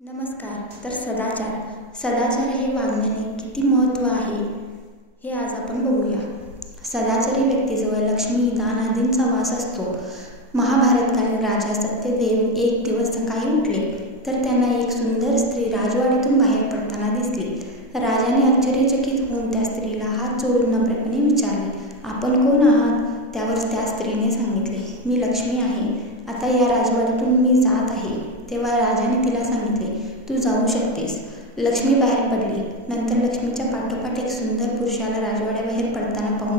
नमस्कार. तर सदाचार हे वागण्याने किती महत्त्व आहे हे आज आपण बघूया. सदाचारी व्यक्तीजवळ लक्ष्मी, दान आदींचा वास असतो. महाभारतकालीन राजा सत्यदेव एक दिवस सकाळी उठले तर त्यांना एक सुंदर स्त्री राजवाड्यातून बाहेर पडताना दिसली. राजाने आश्चर्यचकित होऊन त्या स्त्रीला हात जोडून नम्रपणे विचारले, "आपण कोण आहात?" त्यावर त्या स्त्रीने सांगितले, "मी लक्ष्मी आहे. आता या राजवाड्यातून मी जात आहे." तेव्हा राजाने तिला सांगितले, "तू जाऊ शकतेस." लक्ष्मी बाहेर पडली. नंतर लक्ष्मीच्या पाठोपाठ एक सुंदर पुरुषाला राजवाड्याबाहेर पडताना पाहून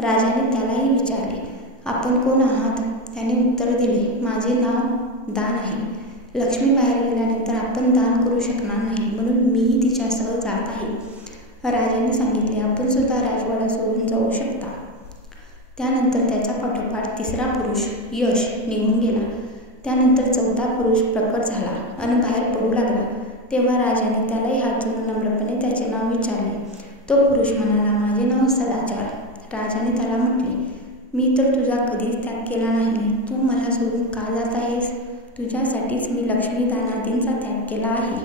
राजाने त्यालाही विचारले, "आपण कोण आहात?" त्याने उत्तर दिले, "माझे नाव दान आहे. लक्ष्मी बाहेर गेल्यानंतर आपण दान करू शकणार नाही, म्हणून मीही तिच्यासह जात आहे." राजाने सांगितले, "आपण सुद्धा राजवाडा सोडून जाऊ शकता." त्यानंतर त्याच्या पाठोपाठ तिसरा पुरुष यश निघून गेला. त्यानंतर चौथा पुरुष प्रकट झाला आणि बाहेर पडू लागला. तेव्हा राजाने त्यालाही हात जोडून नम्रपणे त्याचे नाव विचारले. तो पुरुष म्हणाला, "माझे नाव सदाचार." राजाने त्याला म्हटले, "मी तर तुझा कधीच त्याग केला नाही. तू मला सोडून का जात आहेस? तुझ्यासाठीच मी लक्ष्मी, दान आदींचा त्याग केला आहे.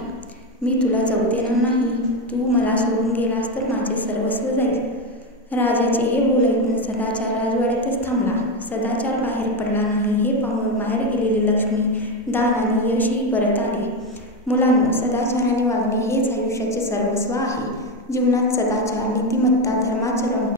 मी तुला जाऊ देणार नाही. तू मला सोडून गेलास तर माझे सर्वस्व जाईल." राजाचे हे बोल ऐकून सदाचार राजवाड्यातच थांबला. सदाचार बाहेर पडला नाही हे पाहून बाहेर गेलेली लक्ष्मी, दान आणि यशही परत आले. मुलांनो, सदाचाराने वागणे हेच आयुष्याचे सर्वस्व आहे. जीवनात सदाचार, नीतिमत्ता, धर्माचरण